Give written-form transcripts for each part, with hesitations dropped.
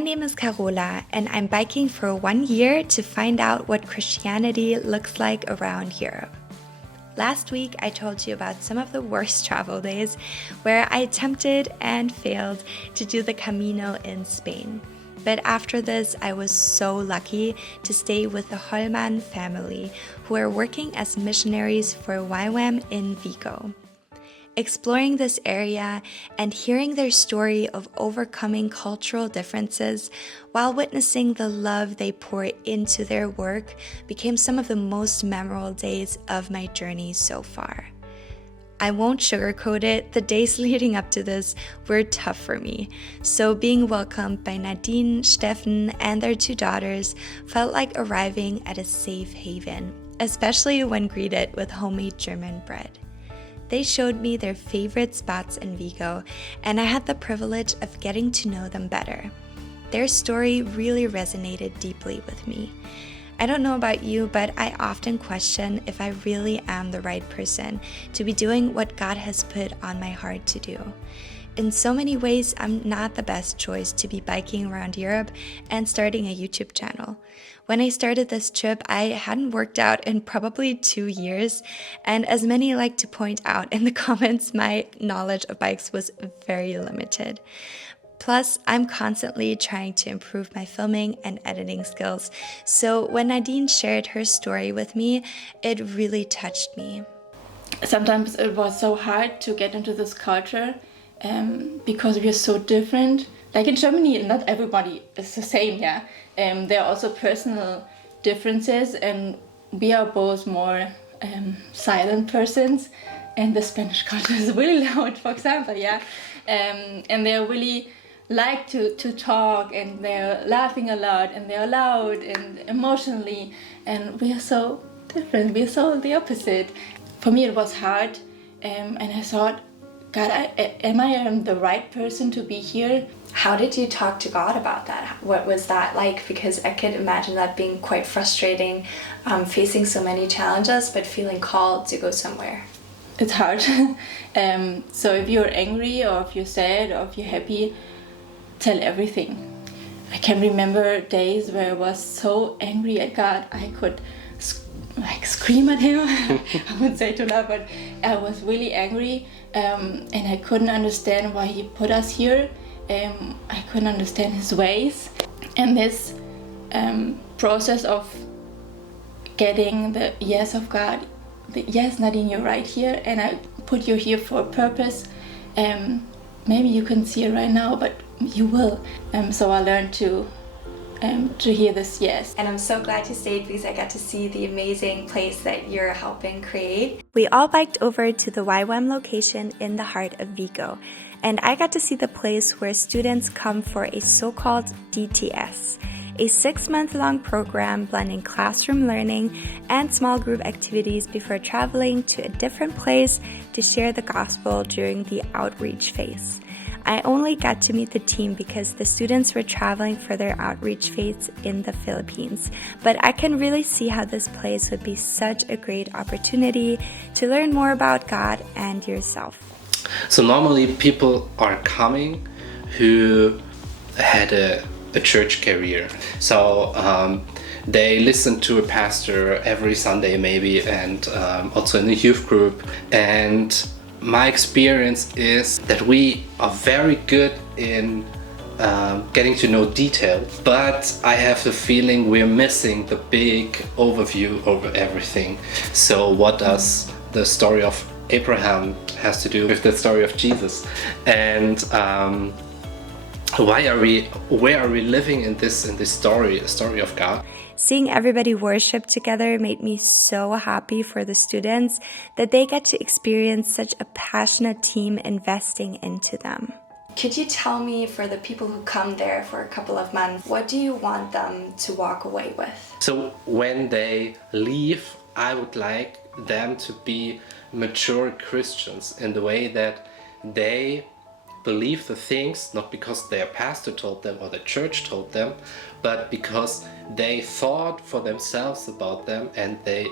My name is Carola, and I'm biking for 1 year to find out what Christianity looks like around Europe. Last week, I told you about some of the worst travel days where I attempted and failed to do the Camino in Spain. But after this, I was so lucky to stay with the Hollmann family, who are working as missionaries for YWAM in Vigo. Exploring this area and hearing their story of overcoming cultural differences while witnessing the love they pour into their work became some of the most memorable days of my journey so far. I won't sugarcoat it, the days leading up to this were tough for me, so being welcomed by Nadine, Steffen, and their 2 daughters felt like arriving at a safe haven, especially when greeted with homemade German bread. They showed me their favorite spots in Vigo, and I had the privilege of getting to know them better. Their story really resonated deeply with me. I don't know about you, but I often question if I really am the right person to be doing what God has put on my heart to do. In so many ways, I'm not the best choice to be biking around Europe and starting a YouTube channel. When I started this trip, I hadn't worked out in probably 2 years, and as many like to point out in the comments, my knowledge of bikes was very limited. Plus, I'm constantly trying to improve my filming and editing skills, so when Nadine shared her story with me, it really touched me. Sometimes it was so hard to get into this culture because we are so different. Like in Germany, not everybody is the same, yeah. There are also personal differences, and we are both more silent persons, and the Spanish culture is really loud, for example, yeah. And they're really like to talk, and they're laughing a lot, and they're loud and emotionally, and we are so different, we're so the opposite. For me it was hard, and I thought, God, am I the right person to be here? How did you talk to God about that? What was that like? Because I could imagine that being quite frustrating, facing so many challenges, but feeling called to go somewhere. It's hard. So if you're angry, or if you're sad, or if you're happy, tell everything. I can remember days where I was so angry at God, I could scream at him. I wouldn't say too loud, but I was really angry, and I couldn't understand why he put us here. I couldn't understand his ways, and this process of getting the yes of God, yes, Nadine, you're right here, and I put you here for a purpose. Maybe you can see it right now, but you will. So I learned to hear this yes. And I'm so glad you stayed because I got to see the amazing place that you're helping create. We all biked over to the YWAM location in the heart of Vigo, and I got to see the place where students come for a so-called DTS, a 6-month-long program blending classroom learning and small group activities before traveling to a different place to share the gospel during the outreach phase. I only got to meet the team because the students were traveling for their outreach phase in the Philippines, but I can really see how this place would be such a great opportunity to learn more about God and yourself. So normally people are coming who had a church career. So they listen to a pastor every Sunday maybe, and also in a youth group. And my experience is that we are very good in getting to know detail, but I have the feeling we're missing the big overview over everything. So what does the story of Abraham has to do with the story of Jesus? And where are we living in this story of God? Seeing everybody worship together made me so happy for the students that they get to experience such a passionate team investing into them. Could you tell me, for the people who come there for a couple of months, what do you want them to walk away with? So when they leave, I would like them to be mature Christians in the way that they believe the things not because their pastor told them or the church told them, but because they thought for themselves about them, and they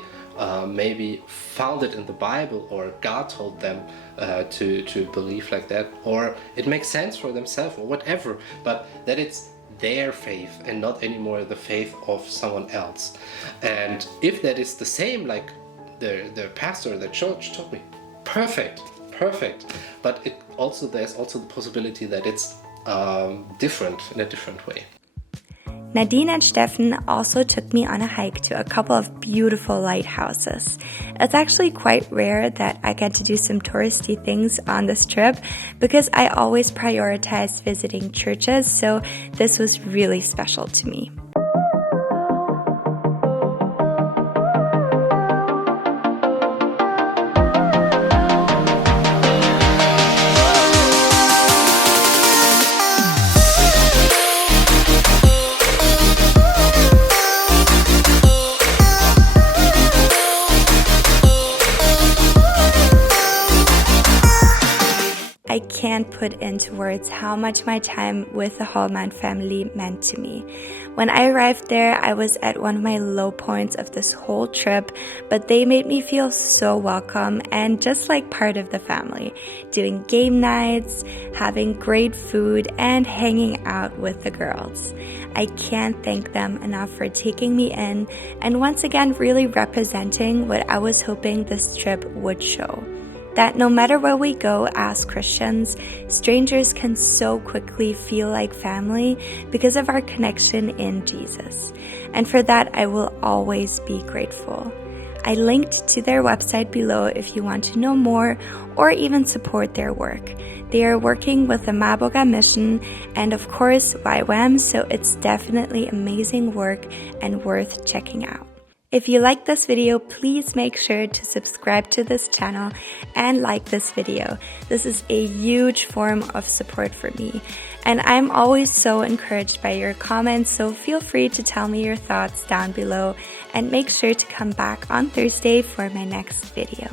maybe found it in the Bible, or God told them to believe like that, or it makes sense for themselves, or whatever, but that it's their faith and not anymore the faith of someone else. And if that is the same, like the pastor, the church told me, perfect. But there's also the possibility that it's different in a different way. Nadine and Steffen also took me on a hike to a couple of beautiful lighthouses. It's actually quite rare that I get to do some touristy things on this trip because I always prioritize visiting churches, so this was really special to me. I can't put into words how much my time with the Hollmann family meant to me. When I arrived there, I was at one of my low points of this whole trip, but they made me feel so welcome and just like part of the family, doing game nights, having great food, and hanging out with the girls. I can't thank them enough for taking me in and once again really representing what I was hoping this trip would show. That no matter where we go as Christians, strangers can so quickly feel like family because of our connection in Jesus. And for that, I will always be grateful. I linked to their website below if you want to know more or even support their work. They are working with the Marburger Mission and of course YWAM, so it's definitely amazing work and worth checking out. If you like this video, please make sure to subscribe to this channel and like this video. This is a huge form of support for me. And I'm always so encouraged by your comments, so feel free to tell me your thoughts down below and make sure to come back on Thursday for my next video.